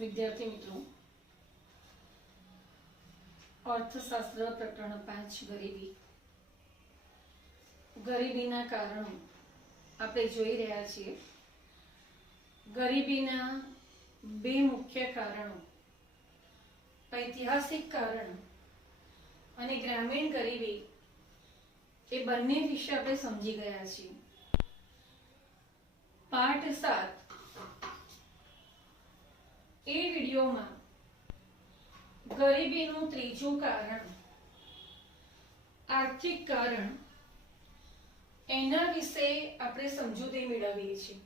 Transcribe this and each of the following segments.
विद्यार्थी मित्रों, अर्थशास्त्र प्रकरण 5 गरीबी गरीबीना कारणों આપણે જોઈ રહ્યા છીએ। ગરીબીના બે મુખ્ય કારણો, ઐતિહાસિક કારણ અને ગ્રામીણ ગરીબી, એ બંને વિશે આપણે સમજી ગયા છીએ। પાઠ 7 એ વિડિયોમાં ગરીબીનું ત્રીજું કારણ, આર્થિક કારણ, એના વિશે આપણે સમજૂતી મેળવીએ છીએ।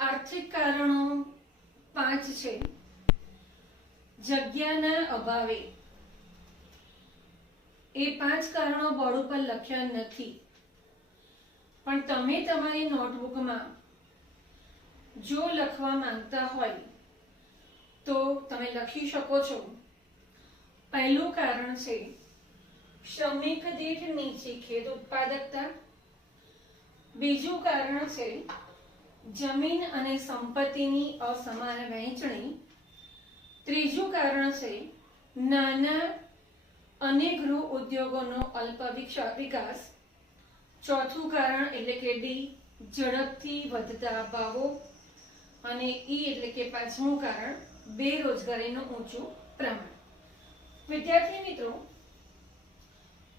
આર્થિક કારણો 5 છે। જગ્યાના અભાવે, એ 5 કારણો બોર્ડ ઉપર લખ્યા નથી, પણ તમે તમારી નોટબુકમાં જો લખવા માંગતા હોય તો તમે લખી શકો છો। પહેલું કારણ છે શ્રમિક દીઠ નીચી ખેત ઉત્પાદકતા। બીજું કારણ છે જમીન અને સંપત્તિની અસમાન વહેંચણી। ત્રીજું કારણ છે નાના અને ગૃહ ઉદ્યોગોનો અલ્પ વિકાસ। ચોથું કારણ એટલે કે ડી, ઝડપથી વધતા ભાવો। અને ઈ એટલે કે પાંચમું કારણ બેરોજગારીનું ઊંચું પ્રમાણ। વિદ્યાર્થી મિત્રો,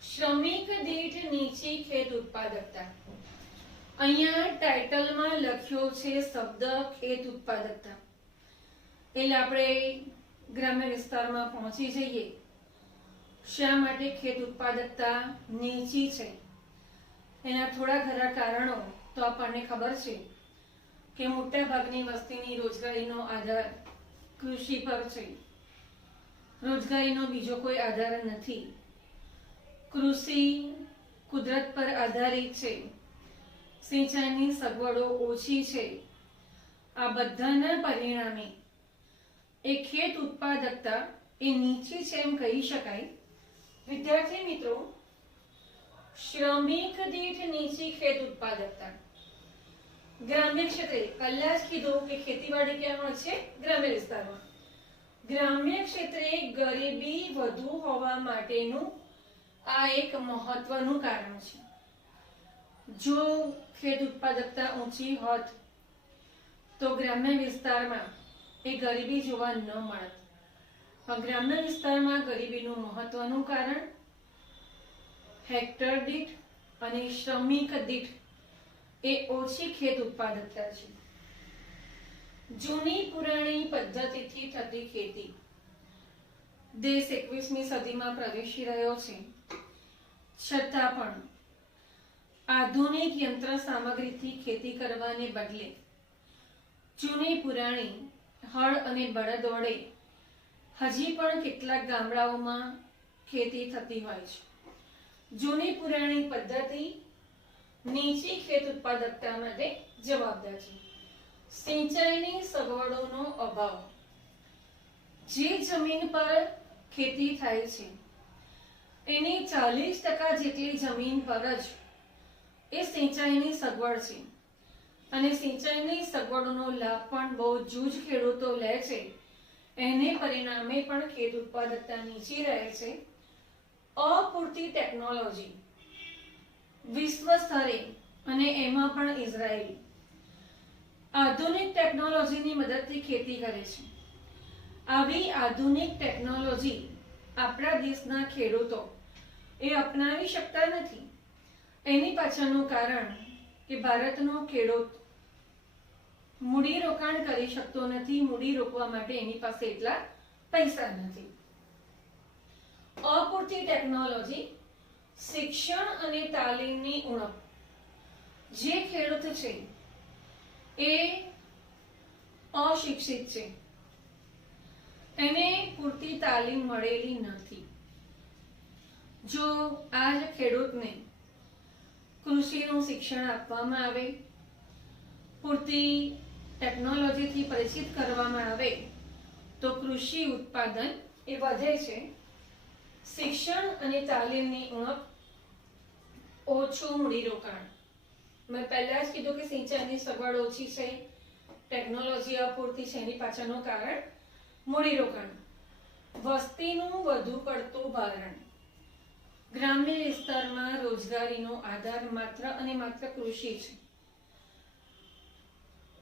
શ્રમિક દીઠ નીચી ખેત ઉત્પાદકતા, અહીંયા ટાઇટલમાં લખ્યો છે શબ્દ ખેત ઉત્પાદકતા। એટલે આપણે ગ્રામ્ય વિસ્તારમાં પહોંચી જઈએ, શા માટે ખેત ઉત્પાદકતા નીચી છે એના થોડા ખરા કારણો તો આપણને ખબર છે કે મોટા ભાગની વસ્તીની રોજગારીનો આધાર કૃષિ પર છે। રોજગારીનો બીજો કોઈ આધાર નથી। કૃષિ કુદરત પર આધારિત છે। સિંચાઈની સગવડો ઓછી છે। આ બધાના પરિણામે એ ખેત ઉત્પાદકતા એ નીચી છે એમ કહી શકાય। વિદ્યાર્થી મિત્રો, શ્રમિક દીઠ નીચી ખેત ઉત્પાદકતા ગ્રામ્ય ક્ષેત્રે, પહેલા જ કીધું કે ખેતીવાડી ક્યાં છે? ગ્રામ્ય વિસ્તારમાં। ગ્રામ્ય ક્ષેત્રે ગરીબી વધુ હોવા માટેનું આ એક મહત્વનું કારણ છે। જો ખેત ઉત્પાદકતા ઊંચી હોત તો ગ્રામ્ય વિસ્તારમાં એ ગરીબી જોવા ન મળત। ગ્રામ્ય વિસ્તારમાં ગરીબીનું મહત્વનું કારણ હેક્ટર દીઠ અને શ્રમિક દીઠ એ ઓછી ખેત ઉત્પાદકતા છે। જૂની પુરાણી પદ્ધતિથી થતી ખેતી, દેશ 21મી સદીમાં પ્રવેશી રહ્યો છે, છતાં પણ આધુનિક યંત્ર સામગ્રીથી ખેતી કરવાને બદલે જૂની પુરાણી હળ અને બળદ વડે હજી પણ કેટલાક ગામડાઓમાં ખેતી થતી હોય છે। જૂની પુરાણી પદ્ધતિ નીચી ખેત ઉત્પાદકતા માટે જવાબદાર છે। સિંચાઈની સગવડોનો અભાવ, જે જમીન પર ખેતી થાય છે એની 40% જેટલી જમીન પર જ એ સિંચાઈની સગવડ છે, અને સિંચાઈની સગવડોનો લાભ પણ બહુ જૂજ ખેડૂતો લે છે। એને પરિણામે પણ ખેત ઉત્પાદકતા નીચી રહે છે। અપૂરતી ટેકનોલોજી, વિશ્વ સ્તરે અને એમાં પણ ઇઝરાયલ આધુનિક ટેકનોલોજીની મદદથી ખેતી કરે છે। આવી આધુનિક ટેકનોલોજી આપણા દેશના ખેડૂતો એ અપનાવી શકતા નથી। એની પાછળનું કારણ કે ભારતનો ખેડૂત મૂડી રોકાણ કરી શકતો નથી। મૂડી રોકવા માટે એની પાસે એટલા પૈસા નથી। અપૂરતી ટેકનોલોજી, શિક્ષણ અને તાલીમની ઉણપ, જે ખેડૂત છે એ અશિક્ષિત છે, એને પૂરતી તાલીમ મળેલી નથી। જો આજ ખેડૂતને કૃષિનું શિક્ષણ આપવામાં આવે, પૂરતી ટેકનોલોજીથી પરિચિત કરવામાં આવે તો કૃષિ ઉત્પાદન એ વધે છે। શિક્ષણ અને તાલીમની ઉણપ, ઓછું મૂડીરોકાણ, મેં પહેલા જ કીધું કે સિંચાઈની સગવડ ઓછી છે, ટેકનોલોજી અપૂરતી છે એની પાછળનું કારણ મૂડીરોકાણ, વસ્તીનું વધુ પડતું ભારણ, ગ્રામ્ય વિસ્તારમાં રોજગારીનો આધાર માત્ર અને માત્ર કૃષિ છે.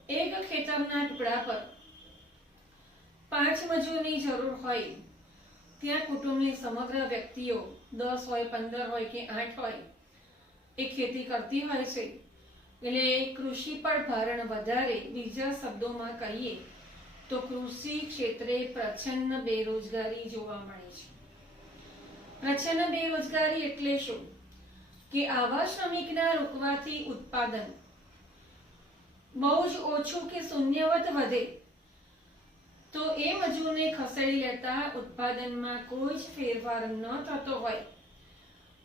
એક ખેતરના ટુકડા પર 5 મજૂરની જરૂર હોય ત્યાં કુટુંબની સમગ્ર વ્યક્તિઓ 10 હોય, 15 હોય કે 8 હોય એ ખેતી કરતી હોય છે. એટલે કૃષિ પર ભારણ વધારે. બીજા શબ્દોમાં કહીએ તો કૃષિ ક્ષેત્રે પ્રચ્છન્ન બેરોજગારી જોવા મળે છે. પ્રચ્છન્ન બેરોજગારી એટલે શું? કે આવા શ્રમિકના રોકવાથી ઉત્પાદન બહુ જ ઓછું કે શૂન્યવત વધે તો એ મજૂરને ખસેડી લેતા ઉત્પાદનમાં કોઈ જ ફેરફાર ન થતો હોય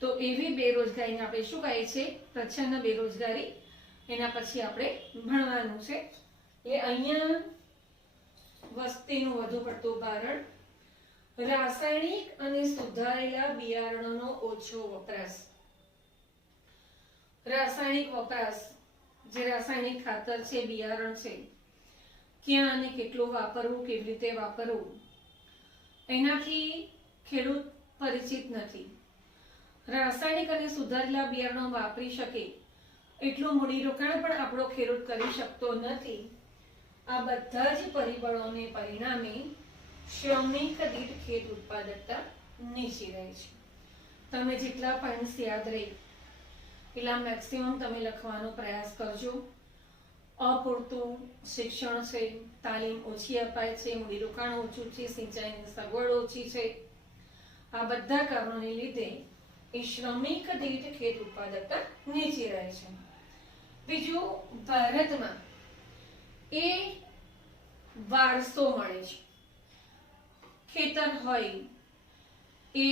તો એવી બેરોજગારીને આપણે શું કહે છે? પ્રચ્છન્ન બેરોજગારી. એના પછી આપણે ભણવાનું છે. એ અહીંયા વસ્તીનું વધુ પડતું ભારણ, રાસાયણિક અને સુધારેલા બિયારણોનો ઓછો વપરાશ. રાસાયણિક વપરાશ, જે રાસાયણિક ખાતર છે, બિયારણ છે, ક્યાં અને કેટલું વાપરવું, કેવી રીતે વાપરવું, એનાથી ખેડૂત પરિચિત નથી. રાસાયણિક અને સુધારેલા બિયારણો વાપરી શકે એટલું મૂડીરોકાણ પણ આપણો ખેડૂત કરી શકતો નથી. આ બધા જ પરિબળોને પરિણામે શ્રમિક દીઠ ખેત ઉત્પાદકતા નીચી રહે છે. તમે જેટલા પોઈન્ટ્સ યાદ રહે એટલા મેક્સિમમ તમે લખવાનો પ્રયાસ કરજો. અપૂરતું શિક્ષણ છે, તાલીમ ઓછી અપાય છે, મૂડીરોકાણ ઓછું છે, સિંચાઈની સગવડ ઓછી છે. આ બધા કારણોને લીધે એ શ્રમિક દીઠ ખેત ઉત્પાદકતા નીચી રહે છે. બીજું, ભારતમાં એ વારસો મળે છે. ખેતર હોય એ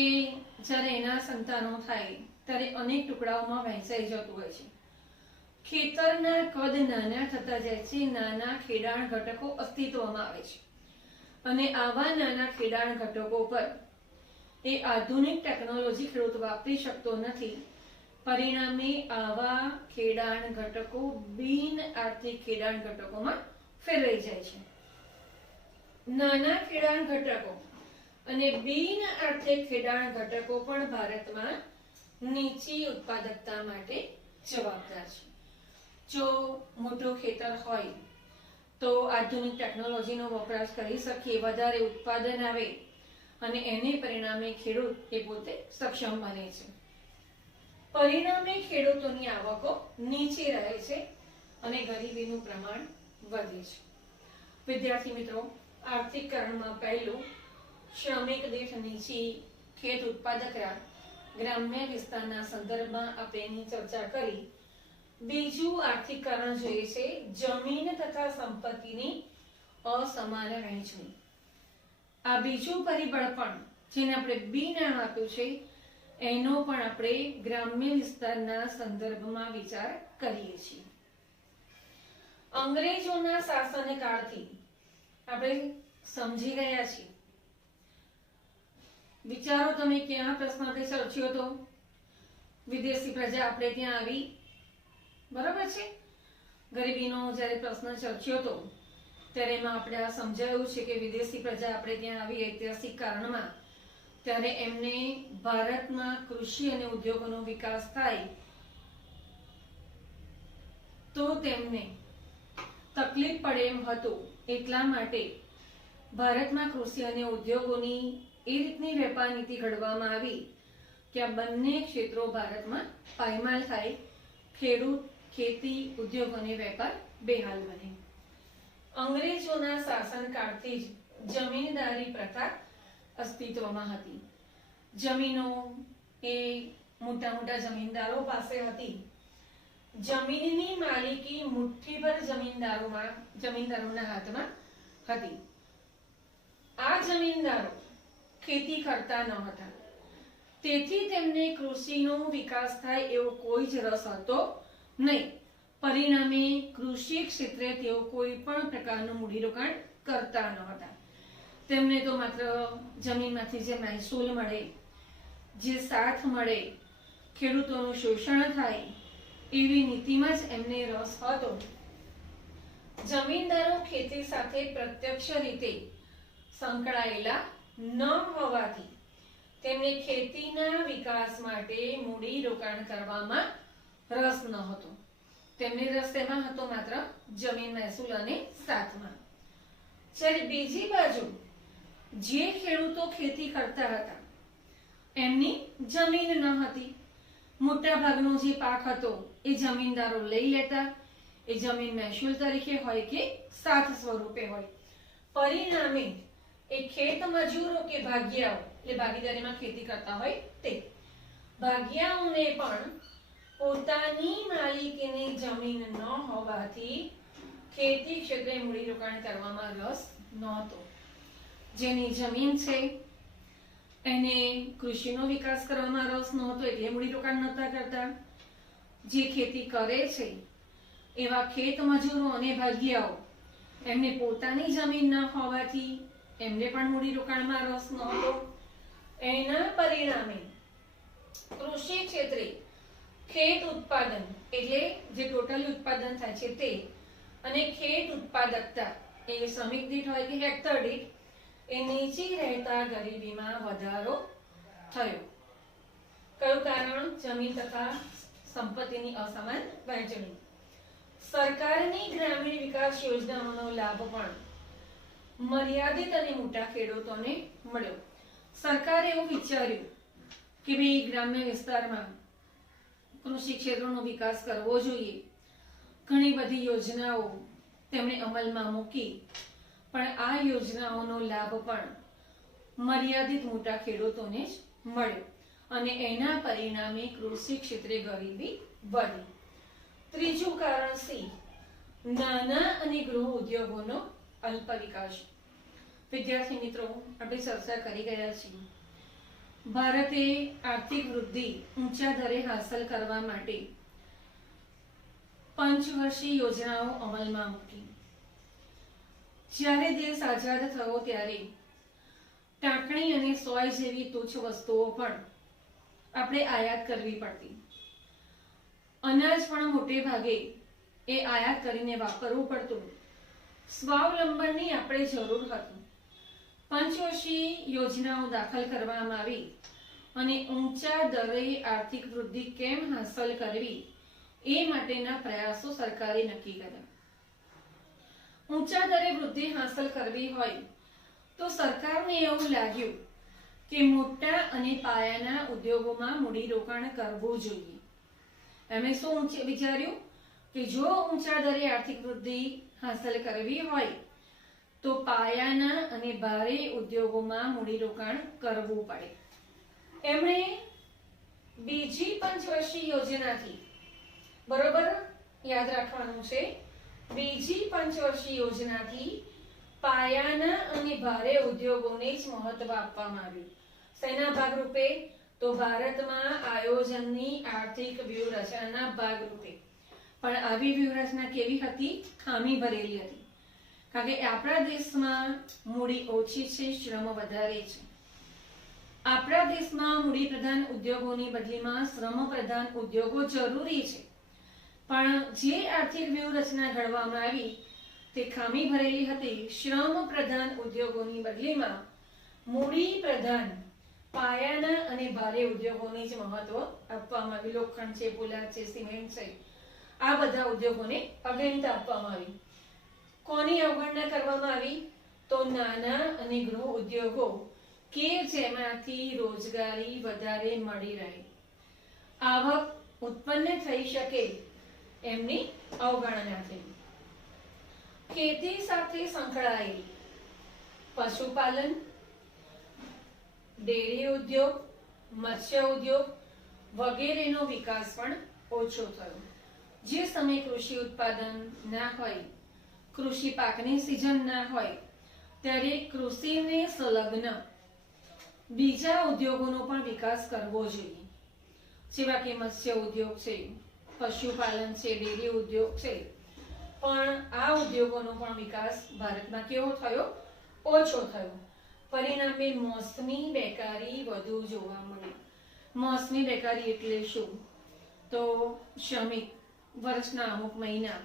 જ્યારે એના સંતાનો થાય ત્યારે અનેક ટુકડાઓમાં વહેંચાઈ જતું હોય છે. ખેતરના કદ નાના થતા જાય છે, નાના ખેડાણ ઘટકો અસ્તિત્વમાં આવે છે અને આવા નાના ખેડાણ ઘટકો પર એ આધુનિક ટેકનોલોજી ખેડૂત વાપરી શકતો નથી. પરિણામે આવા ખેડાણ ઘટકો બિન આર્થિક ખેડાણ ઘટકોમાં ફેરવાઈ જાય છે. નાના ખેડાણ ઘટકો અને બિન આર્થિક ખેડાણ ઘટકો પણ ભારતમાં નીચી ઉત્પાદકતા માટે જવાબદાર છે. જો મોટું ખેતર હોય તો આધુનિક ટેકનોલોજીનો વપરાશ કરી શકીએ, વધારે ઉત્પાદન આવે અને એને પરિણામે ખેડૂત એ પોતે સક્ષમ બને છે. પરિણામે ખેડૂતોની આવકો નીચી રહે છે અને ગરીબીનું પ્રમાણ વધે છે. વિદ્યાર્થી મિત્રો, આર્થિક કારણમાં પહેલું શ્રમિક દીઠ નીચી ખેત ઉત્પાદકતા ગ્રામ્ય વિસ્તારના સંદર્ભમાં આપણે એની ચર્ચા કરી. બીજું આર્થિક કારણ જોઈએ છે જમીન તથા સંપત્તિની અસમાન વહેંચણી. આ બીજું પરિબળ પણ જેને આપણે બી નામ આપ્યું છે એનો પણ આપણે ગ્રામ્ય વિસ્તારના સંદર્ભમાં વિચાર કરીએ છીએ. અંગ્રેજોના શાસનકાળથી આપણે સમજી ગયા છીએ. વિચારો તમે ક્યાં પ્રશ્ન આપણે ચર્ચ્યો હતો? વિદેશી પ્રજા આપણે ત્યાં આવી, બરાબર છે. ગરીબીનો જ્યારે પ્રશ્ન ચર્ચ્યો હતો ત્યારે એમાં આપણે આ સમજાયું છે કે વિદેશી પ્રજા આપણે ત્યાં આવી ઐતિહાસિક કારણમાં, ત્યારે એમને ભારતમાં કૃષિ અને ઉદ્યોગોનો વિકાસ થાય તો તેમને તકલીફ પડે એમ હતું. એટલા માટે ભારતમાં કૃષિ અને ઉદ્યોગોની એ રીતની વેપાર નીતિ ઘડવામાં આવી કે આ બંને ક્ષેત્રો ભારતમાં પાયમાલ થાય, ખેડૂત, ખેતી, ઉદ્યોગ અને વેપાર બેહાલ બને. અંગ્રેજોના શાસનકાળથી જ જમીનદારી પ્રથા અસ્તિત્વમાં હતી. જમીનો એ મોટા મોટા જમીનદારો પાસે હતી. જમીનની માલિકી મુઠ્ઠીભર જમીનદારોના હાથમાં હતી. આ જમીનદારો ખેતી કરતા ન હતા, તેથી તેમને કૃષિનો વિકાસ થાય એવો કોઈ જ રસ હતો નહીં. પરિણામે કૃષિ ક્ષેત્રે તેઓ કોઈ પણ પ્રકારનું મૂડીરોકાણ કરતા ન હતા. તેમને તો માત્ર જમીનમાંથી જે મહેસૂલ મળે, જે સાથ મળે, ખેડૂતોનું શોષણ થાય એવી નીતિમાં જ એમને રસ હતો. જમીનદારો ખેતી સાથે પ્રત્યક્ષ રીતે સંકળાયેલા ન હોવાથી તેમને ખેતીના વિકાસ માટે મૂડી રોકાણ કરવામાં રસ ન હતો. તેમને રસ તેમાં હતો માત્ર જમીન મહેસૂલ અને સાથમાં. જ્યારે બીજી બાજુ જે ખેડૂતો ખેતી કરતા હતા એમની જમીન ન હતી. મોટા ભાગનો જે પાક હતો એ જમીનદારો લઈ લેતા. એ જમીન મહેસૂલ તરીકે હોય કે સાથ સ્વરૂપે હોય. પરિણામે એ ખેત મજૂરો કે ભાગિયાઓ, એટલે ભાગીદારીમાં ખેતી કરતા હોય તે ભાગિયાઓને પણ પોતાની માલિકીની જમીન ન હોવાથી ખેતી ક્ષેત્રે મૂડીરોકાણ કરવામાં રસ નહોતો. જેની જમીન છે એને કૃષિનો વિકાસ કરવામાં રસ નહોતો એટલે મૂડીરોકાણ નહોતા કરતા. જે ખેતી કરે છે એવા ખેત મજૂરો અને ભાગિયાઓ એમને પોતાની જમીન ન હોવાથી એમને પણ મૂડીરોકાણમાં રસ નહોતો. એના પરિણામે કૃષિ ક્ષેત્રે ખેત ઉત્પાદન એટલે જે ટોટલી ઉત્પાદન થાય છે તે અને ખેત ઉત્પાદકતા એ શ્રમિક દીઠ હોય કે હેક્ટર દીઠ એ નીચી રહેતા ગરીબીમાં વધારો થયો. કયું કારણ? જમીન તથા સંપત્તિની અસમાન વહેંચણી. સરકારની ગ્રામીણ વિકાસ યોજનાઓનો લાભ પણ મર્યાદિત અને મોટા ખેડૂતોને મળ્યો. સરકારે એવું વિચાર્યું કે ભાઈ ગ્રામ્ય વિસ્તારમાં કૃષિ ક્ષેત્રનો વિકાસ કરવો જોઈએ. ઘણી બધી યોજનાઓ તેમણે અમલમાં મૂકી, પણ આ યોજનાઓનો લાભ પણ મર્યાદિત મોટા ખેડૂતોને જ મળ્યો અને એના પરિણામે કૃષિ ક્ષેત્રે ગરીબી વધી. ત્રીજું કારણ સી, નાના અને ગૃહ ઉદ્યોગોનો અલ્પ વિકાસ. વિદ્યાર્થી મિત્રો, આપણે ચર્ચા કરી ગયા છીએ. ભારતે આર્થિક વૃદ્ધિ ઊંચા દરે હાંસલ કરવા માટે પંચવર્ષીય યોજનાઓ અમલમાં મૂકી. જ્યારે દેશ આઝાદ થયો ત્યારે ટાંકણી અને સોય જેવી તુચ્છ વસ્તુઓ પણ આપણે આયાત કરવી પડતી. અનાજ પણ મોટે ભાગે એ આયાત કરીને વાપરવું પડતું. સ્વાવલંબનની આપણે જરૂર હતી. પંચવર્ષીય યોજનાઓ દાખલ કરવામાં આવી અને ઊંચા દરે આર્થિક વૃદ્ધિ કેમ હાંસલ કરવી એ માટેના પ્રયાસો સરકારે નક્કી કર્યા. ઊંચા દરે વૃદ્ધિ હાંસલ કરવી હોય તો સરકારને એવું લાગ્યું કે મોટા અને પાયાના ઉદ્યોગોમાં મૂડીરોકાણ કરવું જોઈએ. એમણે શું વિચાર્યું કે જો ઊંચા દરે આર્થિક વૃદ્ધિ હાંસલ કરવી હોય તો પાયાના અને ભારે ઉદ્યોગોમાં મૂડીરોકાણ કરવું પડે. એમણે બીજી પંચવર્ષીય યોજનાથી, બરોબર યાદ રાખવાનું છે, બીજી પંચવર્ષીય યોજનાથી પાયાના અને ભારે ઉદ્યોગોને જ મહત્વ આપવામાં આવ્યું. શેના ભાગરૂપે? તો ભારતમાં આયોજનની આર્થિક વ્યૂહરચનાના ભાગરૂપે. પણ આવી વ્યૂહરચના કેવી હતી? ખામી ભરેલી હતી. કારણ કે આપણા દેશમાં મૂડી ઓછી છે, શ્રમ વધારે છે. આપણા દેશમાં મૂડી પ્રધાન ઉદ્યોગોની બદલીમાં શ્રમ પ્રધાન ઉદ્યોગો જરૂરી છે. પણ જે આર્થિક વ્યૂહરચના ઘડવામાં આવી તે ખામી ભરેલી હતી. શ્રમ પ્રધાન ઉદ્યોગોની બદલીમાં મૂડી પ્રધાન પાયાના અને ભારે ઉદ્યોગોને જ મહત્વ આપવામાં આવ્યું. લોખંડ છે, પોલાદ છે, સિમેન્ટ છે, આ બધા ઉદ્યોગોને અગ્રણીતા આપવામાં આવી. કોની અવગણના કરવામાં આવી? તો નાના અને ગૃહ ઉદ્યોગો કે જેમાંથી રોજગારી વધારે મળી રહે, આવક ઉત્પન્ન થઈ શકે, એમની અવગણના થઈ. ખેતી સાથે સંકળાયેલી પશુપાલન, ડેરી ઉદ્યોગ, મત્સ્ય ઉદ્યોગ વગેરેનો વિકાસ પણ ઓછો થયો. જે સમયે કૃષિ ઉત્પાદન ના હોય, કૃષિ પાકની સિઝન ના હોય, ત્યારે કૃષિને સંલગ્ન બીજા ઉદ્યોગોનો પણ વિકાસ કરવો જોઈએ. જેવા કે મત્સ્ય ઉદ્યોગ છે, પશુપાલન છે, ડેરી ઉદ્યોગ છે. પણ આ ઉદ્યોગોનો પણ વિકાસ ભારતમાં કેવો થયો? ઓછો થયો. પરિણામે મોસમી બેકારી વધુ જોવા મળી. મોસમી બેકારી એટલે શું? તો શ્રમિક વર્ષના અમુક મહિના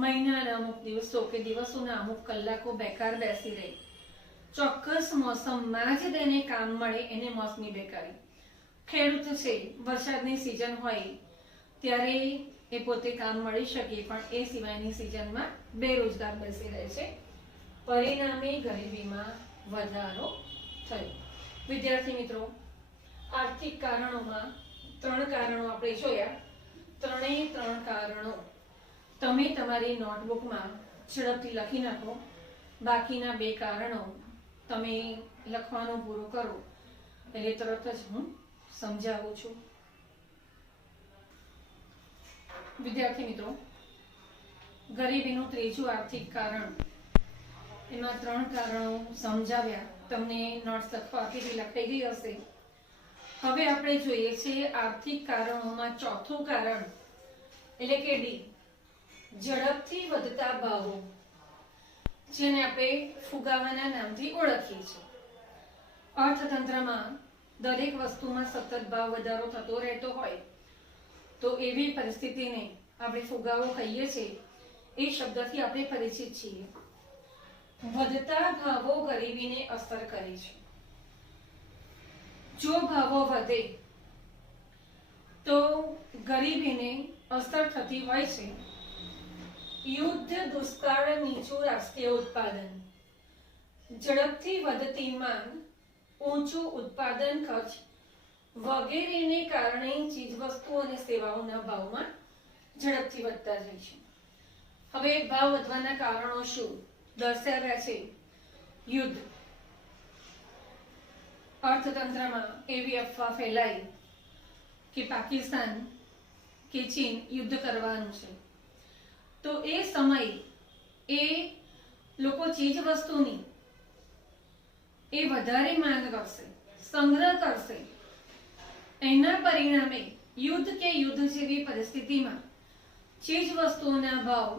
મહિનાના અમુક દિવસો કે દિવસોના અમુક કલાકો બેકાર બેસી રહે, ચોક્કસ મોસમમાં જ તેને કામ મળે એને મોસમી બેકારી. ખેડૂત છે, વરસાદની સિઝન હોય ત્યારે એ પોતે કામ મળી શકે, પણ એ સિવાયની સિઝનમાં બેરોજગાર બેસી રહે છે. પરિણામે ગરીબીમાં વધારો થયો. વિદ્યાર્થી મિત્રો, આર્થિક કારણોમાં 3 કારણો આપણે જોયા. 3 કારણો તમે તમારી નોટબુકમાં ઝડપથી લખી નાખો. બાકીના 2 કારણો તમે લખવાનું પૂરું કરો એટલે તરત જ હું સમજાવું છું. વિદ્યાર્થી મિત્રો, ગરીબીનું 3જું આર્થિક કારણ, એમાં 3 કારણો સમજાવ્યા. તમને નોટ્સ લખવા આપી લખાઈ ગઈ હશે. હવે આપણે જોઈએ છીએ આર્થિક કારણોમાં 4થું કારણ એટલે કે ડી, ઝડપથી વધતા ભાવો, જેને આપણે ફુગાવાના નામથી ઓળખીએ છીએ. અર્થતંત્રમાં દરેક વસ્તુમાં સતત ભાવ વધારો થતો રહેતો હોય તો એવી પરિસ્થિતિને આપણે ફુગાવો કહીએ છીએ. એ શબ્દથી આપણે પરિચિત છીએ. વધતા ભાવો ગરીબીને અસર કરે છે. જો ભાવો વધે તો ગરીબીને અસર થતી હોય છે. યુદ્ધ, દુષ્કાળ, નીચું રાષ્ટ્રીય ઉત્પાદન, ઝડપથી વધતી માંગ, ઊંચું ઉત્પાદન ખર્ચ વગેરેને કારણે ચીજવસ્તુઓ અને સેવાઓના ભાવમાં ઝડપથી વધતા જાય છે. હવે ભાવ વધવાના કારણો શું દર્શાવ્યા છે? યુદ્ધ. અર્થતંત્રમાં એવી અફવા ફેલાઈ કે પાકિસ્તાન કે ચીન યુદ્ધ કરવાનું છે, તો એ સમય એ લોકો ચીજ વસ્તુની એ વધારે માંગ કરશે, સંગ્રહ કરશે. એના પરિણામે યુદ્ધ કે યુદ્ધ જેવી પરિસ્થિતિમાં ચીજ વસ્તુઓના ભાવ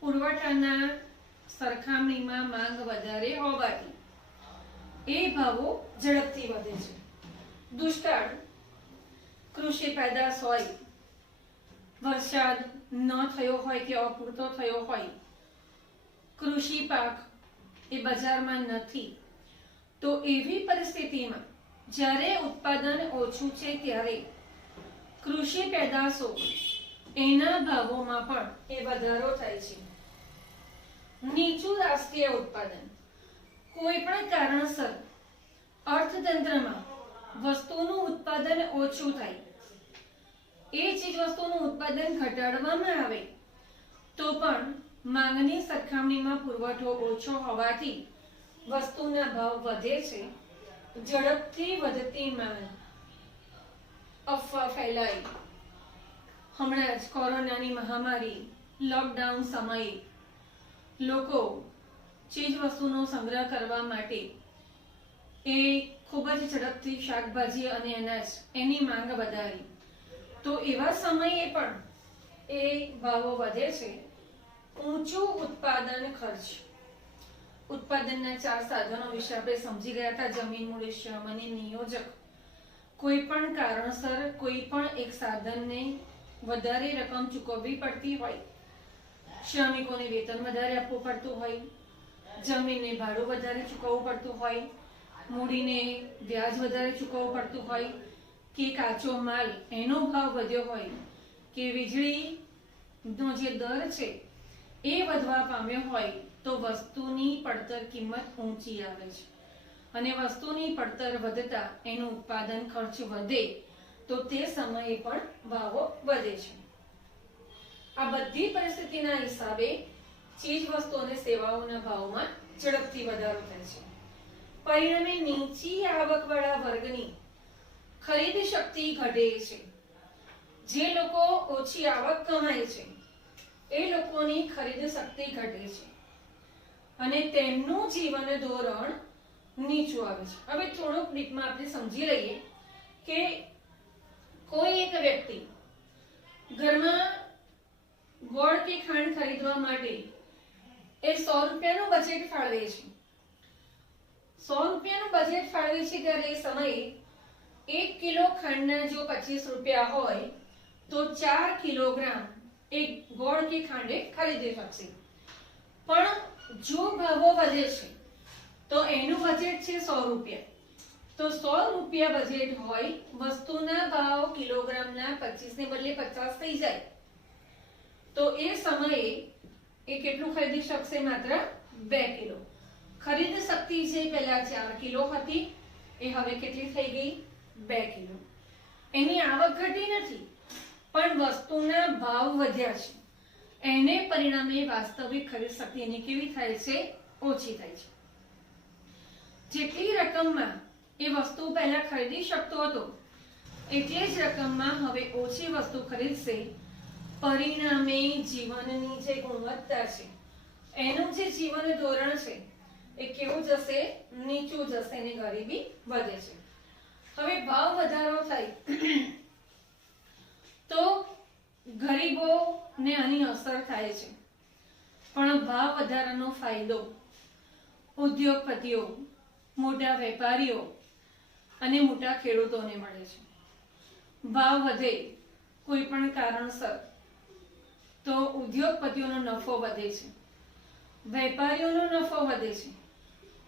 પુરવઠાના સરખામણીમાં માંગ વધારે હોવાથી એ ભાવો ઝડપથી વધે છે. દુષ્કાળ, કૃષિ પેદાશ હોય, વરસાદ ન થયો હોય કે અપૂરતો થયો હોય, કૃષિ પાક એ બજારમાં નથી, તો એવી પરિસ્થિતિમાં જ્યારે ઉત્પાદન ઓછું છે ત્યારે કૃષિ પેદાશો એના ભાવોમાં પણ એ વધારો થાય છે. નીચું રાષ્ટ્રીય ઉત્પાદન, કોઈ પણ કારણસર અર્થતંત્રમાં વસ્તુનું ઉત્પાદન ઓછું થાય, એ ચીજ વસ્તુનું ઉત્પાદન ઘટાડવામાં આવે તો પણ માંગની સરખામણીમાં પુરવઠો ઓછો હોવાથી વસ્તુના ભાવ વધે છે. ઝડપથી વધતી માંગ. અફવા ફેલાઈ. હમણાં જ કોરોનાની મહામારી, લોકડાઉન સમયે લોકો ચીજ વસ્તુનો સંગ્રહ કરવા માટે એ ખૂબ જ ઝડપથી શાકભાજી અને અનાજ એની માંગ વધારી, તો એવા સમયે પણ એ ભાવો વધે છે. ઊંચું ઉત્પાદન ખર્ચ. ઉત્પાદનના 4 સાધનો વિશે આપણે સમજી ગયા હતા. જમીન, મૂડી, શ્રમ અને નિયોજક. કોઈ પણ કારણસર કોઈ પણ એક સાધનને વધારે રકમ ચૂકવવી પડતી હોય, શ્રમિકોને વેતન વધારે આપવું પડતું હોય, જમીનને ભાડું વધારે ચૂકવવું પડતું હોય, મૂડીને વ્યાજ વધારે ચૂકવવું પડતું હોય, કે કાચો માલ એનો ભાવ વધ્યો હોય, કે વીજળીનો જે દર છે એ વધવા પામ્યો હોય, તો વસ્તુની પડતર કિંમત ઊંચી આવે છે. અને વસ્તુની પડતર વધતા એનું ઉત્પાદન ખર્ચ વધે તો તે સમયે પણ ભાવો વધે છે. આ બધી પરિસ્થિતિના હિસાબે ચીજ વસ્તુ અને સેવાઓના ભાવમાં ઝડપથી વધારો થાય છે. પરિણામે નીચી આવકવાળા વર્ગની ખરીદ શક્તિ ઘટે છે. જે લોકો ઓછી આવક કમાય છે એ લોકોની ખરીદ શક્તિ ઘટે છે અને તેમનું જીવન ધોરણ નીચું આવે છે. હવે થોડુંક ડીપમાં આપણે સમજી લઈએ કે કોઈ એક વ્યક્તિ ઘરમાં ગોળ કે ખાંડ ખરીદવા માટે એ 100 રૂપિયાનું બજેટ ફાળવે છે. 100 રૂપિયાનું બજેટ ફાળવે છે ત્યારે એ સમયે 1 કિલો ખાંડના જો 25 રૂપિયા હોય તો 4 કિલોગ્રામ એ ગોળ કે ખાંડે ખરીદી શકશે. પણ જો ભાવો વધે છે તો એનું બજેટ છે 100 રૂપિયા. તો 100 રૂપિયા બજેટ હોય, વસ્તુના ભાવ કિલોગ્રામના 25 ને બદલે 50 થઈ જાય, તો એ સમયે એ કેટલું ખરીદી શકશે? માત્ર 2 કિલો. ખરીદ શક્તિ જે પહેલા 4 કિલો હતી એ હવે કેટલી થઈ ગઈ? 2 કિલો. એની આવક ઘટી નથી, પણ વસ્તુના ભાવ વધ્યા છે. એને પરિણામે વાસ્તવિક ખરીદ શક્તિ એની કેવી થાય છે? ઓછી થાય છે. જેટલી રકમમાં એ વસ્તુ પહેલા ખરીદી શકતો હતો એટલી જ રકમમાં હવે ઓછી વસ્તુ ખરીદશે. પરિણામે જીવનની જે ગુણવત્તા છે, એનું જે જીવન ધોરણ છે એ કેવું જશે? નીચું જશે અને ગરીબી વધે છે. હવે ભાવ વધારો થાય તો ગરીબોને આની અસર થાય છે, પણ ભાવ વધારાનો ફાયદો ઉદ્યોગપતિઓ, મોટા વેપારીઓ અને મોટા ખેડૂતોને મળે છે. ભાવ વધે કોઈ પણ કારણસર તો ઉદ્યોગપતિઓનો નફો વધે છે, વેપારીઓનો નફો વધે છે.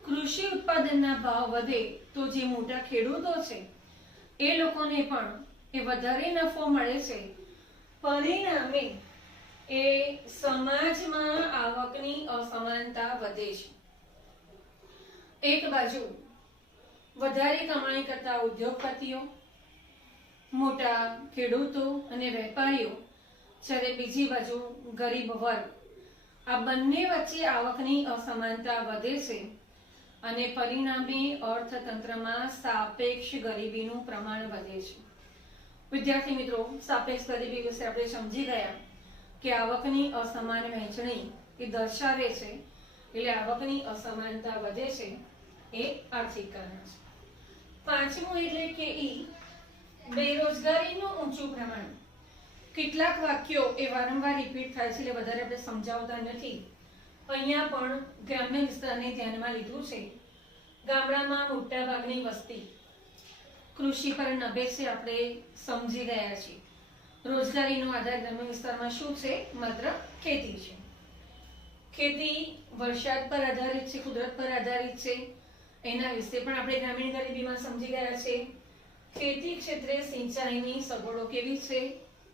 કૃષિ ઉત્પાદનના ભાવ વધે તો જે મોટા ખેડૂતો છે એ લોકોને પણ એ વધારે નફો મળે છે. પરિણામે એ સમાજમાં આવકની અસમાનતા વધે છે. એક બાજુ વધારે કમાણી કરતા ઉદ્યોગપતિઓ, મોટા ખેડૂતો અને વેપારીઓ, જ્યારે બીજી બાજુ ગરીબ વર્ગ, આ બંને વચ્ચે આવકની અસમાનતા વધે છે અને પરિણામે અર્થતંત્રમાં સાપેક્ષ ગરીબીનું પ્રમાણ વધે છે. વિદ્યાર્થી મિત્રો, સાપેક્ષ ગરીબી વિશે આપણે સમજી ગયા કે આવકની અસમાન વહેંચણી એ દર્શાવે છે, એટલે આવકની અસમાનતા વધે છે એ આર્થિક કારણ છે. પાંચમું એટલે કે બેરોજગારીનું ઊંચું પ્રમાણ. કેટલાક વાક્યો એ વારંવાર રિપીટ થાય છે એટલે વધારે આપણે સમજાવતા નથી. અહીંયા પણ ગ્રામ્ય વિસ્તારને ધ્યાનમાં લીધું છે. ગામડામાં મોટા ભાગની વસ્તી કૃષિ પર નભે છે, આપણે સમજી ગયા છીએ. રોજગારીનો આધાર ગ્રામ્ય વિસ્તારમાં શું છે? માત્ર ખેતી છે. ખેતી વરસાદ પર આધારિત છે, કુદરત પર આધારિત છે. એના વિશે પણ આપણે ગ્રામીણ ગરીબીમાં સમજી ગયા છે. ખેતી ક્ષેત્રે સિંચાઈની સગવડો કેવી છે?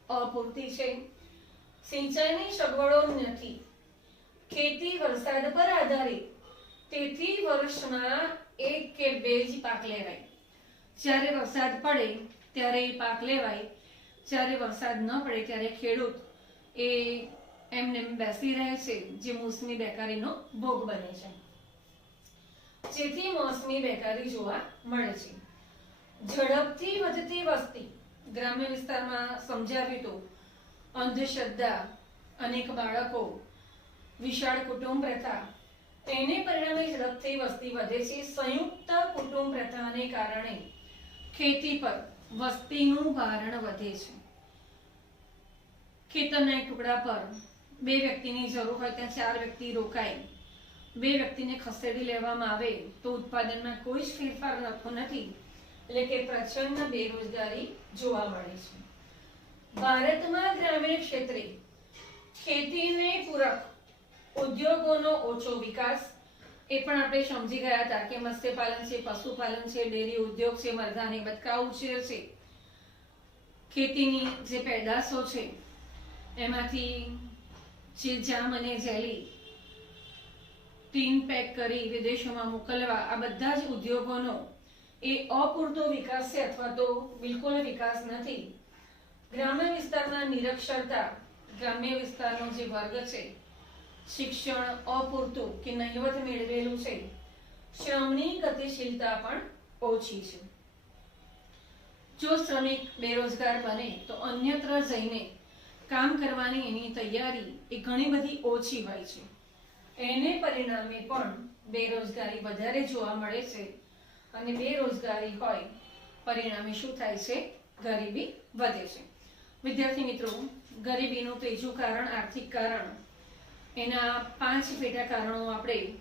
અપૂરતી છે. સિંચાઈની સગવડો નથી. ખેતી વરસાદ પર આધારિત, તેથી વર્ષમાં 1 કે 2 જ પાક લેવાય. જ્યારે વરસાદ પડે ત્યારે એ પાક લેવાય, જ્યારે વરસાદ ન પડે ત્યારે ખેડૂત એ એમને બેસી રહે છે, જે મોસમી બેકારીનો ભોગ બને છે. જેથી મોસમી બેકારી જોવા મળે છે. ઝડપથી વધતી વસ્તી, ગ્રામ્ય વિસ્તારમાં સમજાવ્યું તો અંધશ્રદ્ધા, અનેક બાળકો, વિશાળ કુટુંબ પ્રથા, એને પરિણામે ઝડપથી વસ્તી વધે છે. સંયુક્ત કુટુંબ પ્રથાને કારણે ખેતી પર વસ્તીનું ભારણ વધે છે. ખેતરના એક ટુકડા પર 2 વ્યક્તિની જરૂર હોય ત્યાં 4 વ્યક્તિ રોકાય, 2 વ્યક્તિને ખસેડી લેવામાં આવે તો ઉત્પાદનમાં કોઈ જ ફેરફાર થતો નથી, એટલે કે પ્રચંડ બેરોજગારી જોવા મળે છે. ભારતમાં ગ્રામીણ ક્ષેત્રે ખેતીને પૂરક ઉદ્યોગોનો ઓછો વિકાસ, એ પણ આપણે સમજી ગયા હતા કે મત્સ્યપાલન છે, પશુપાલન છે, ડેરી ઉદ્યોગ છે, મરઘા અને બતકા ઉછેર છે. ખેતીની જે પેદાશો છે એમાંથી જે જામ અને જેલી ટીન પેક કરી વિદેશોમાં મોકલવા, આ બધા જ ઉદ્યોગોનો એ અપૂરતો વિકાસ છે અથવા તો બિલકુલ વિકાસ નથી. ગ્રામ્ય વિસ્તારમાં નિરક્ષરતા, ગ્રામ્ય વિસ્તારનો જે વર્ગ છે, શિક્ષણ અપૂરતું કે નહિવત મેળવેલું છે. શ્રમની ગતિશીલતા પણ ઓછી છે. જો શ્રમિક બેરોજગાર બને તો અન્યત્ર જઈને કામ કરવાની એની તૈયારી એ ઘણી બધી ઓછી હોય છે. એને પરિણામે પણ બેરોજગારી વધારે જોવા મળે છે અને બેરોજગારી હોય પરિણામે શું થાય છે? ગરીબી વધે છે. વિદ્યાર્થી મિત્રો, ગરીબીનું ત્રીજું કારણ આર્થિક કારણ. એના 5 પેટા કારણો આપણે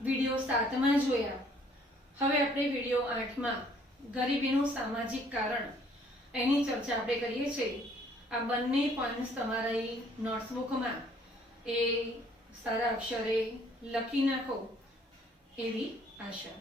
વિડિયો 7માં જોયા. હવે આપણે વિડિયો 8માં ગરીબીનું સામાજિક કારણ એની ચર્ચા આપણે કરીએ છીએ. આ બંને પોઈન્ટ્સ તમારી નોટબુકમાં એ સારા અક્ષરે લખી નાખો એવી આશા.